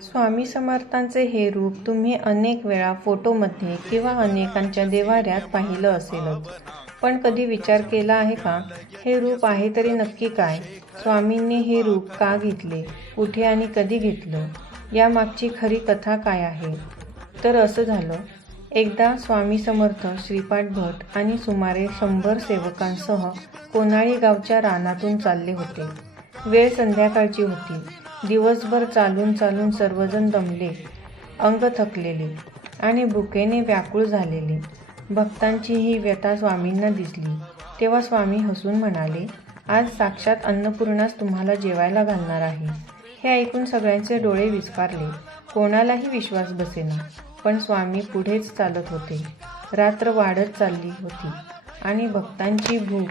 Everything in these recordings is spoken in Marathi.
स्वामी समर्थांचे हे रूप तुम्ही अनेक वेळा फोटोमध्ये किंवा अनेकांच्या देवाऱ्यात पाहिलं असेलच. पण कधी विचार केला आहे का? हे रूप आहे तरी नक्की काय? स्वामींनी हे रूप का घेतले? कुठे आणि कधी घेतलं? यामागची खरी कथा काय आहे? तर असं झालं. एकदा स्वामी समर्थ श्रीपाद भट आणि सुमारे शंभर सेवकांसह कोनाळी गावच्या रानातून चालले होते. वेळ संध्याकाळची होती. दिवसभर चालून चालून सर्वजण दमले अंग थकलेले आणि भुकेने व्याकुळ झालेले. भक्तांची ही व्यथा स्वामींना दिसली. तेव्हा स्वामी हसून म्हणाले आज साक्षात अन्नपूर्णाच तुम्हाला जेवायला घालणार आहे. हे ऐकून सगळ्यांचे डोळे विस्फारले. कोणालाही विश्वास बसेना पण स्वामी पुढेच चालत होते. रात्र वाढत चालली होती आणि भक्तांची भूक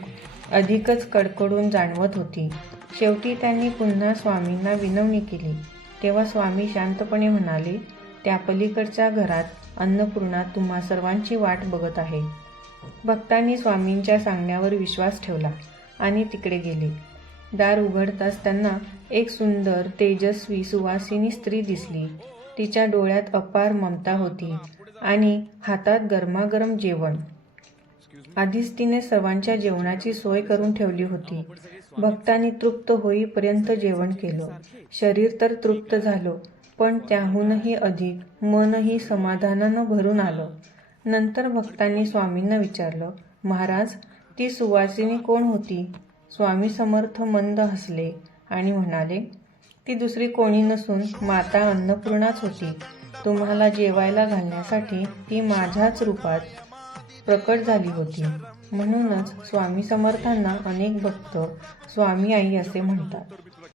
अधिकच कडकडून जाणवत होती. शेवटी त्यांनी पुन्हा स्वामींना विनवणी केली. तेव्हा स्वामी शांतपणे म्हणाले त्या पलीकडच्या घरात अन्नपूर्णा तुम्हा सर्वांची वाट बघत आहे. भक्तांनी स्वामींच्या सांगण्यावर विश्वास ठेवला आणि तिकडे गेले. दार उघडताच त्यांना एक सुंदर तेजस्वी सुवासिनी स्त्री दिसली. तिच्या डोळ्यात अपार ममता होती आणि हातात गरमागरम जेवण. आधीच तिने सर्वांच्या जेवणाची सोय करून ठेवली होती. भक्तांनी तृप्त होईपर्यंत जेवण केलं. शरीर तर तृप्त झालं पण त्याहूनही अधिक मनही समाधानानं भरून आलं. नंतर भक्तांनी स्वामींना विचारलं महाराज ती सुवासिनी कोण होती? स्वामी समर्थ मंद हसले आणि म्हणाले ती दुसरी कोणी नसून माता अन्नपूर्णाच होती. तुम्हाला जेवायला घालण्यासाठी ती माझ्याच रूपात प्रकट झाली होती. म्हणूनच स्वामी समर्थांना अनेक भक्त स्वामी आई असे म्हणतात.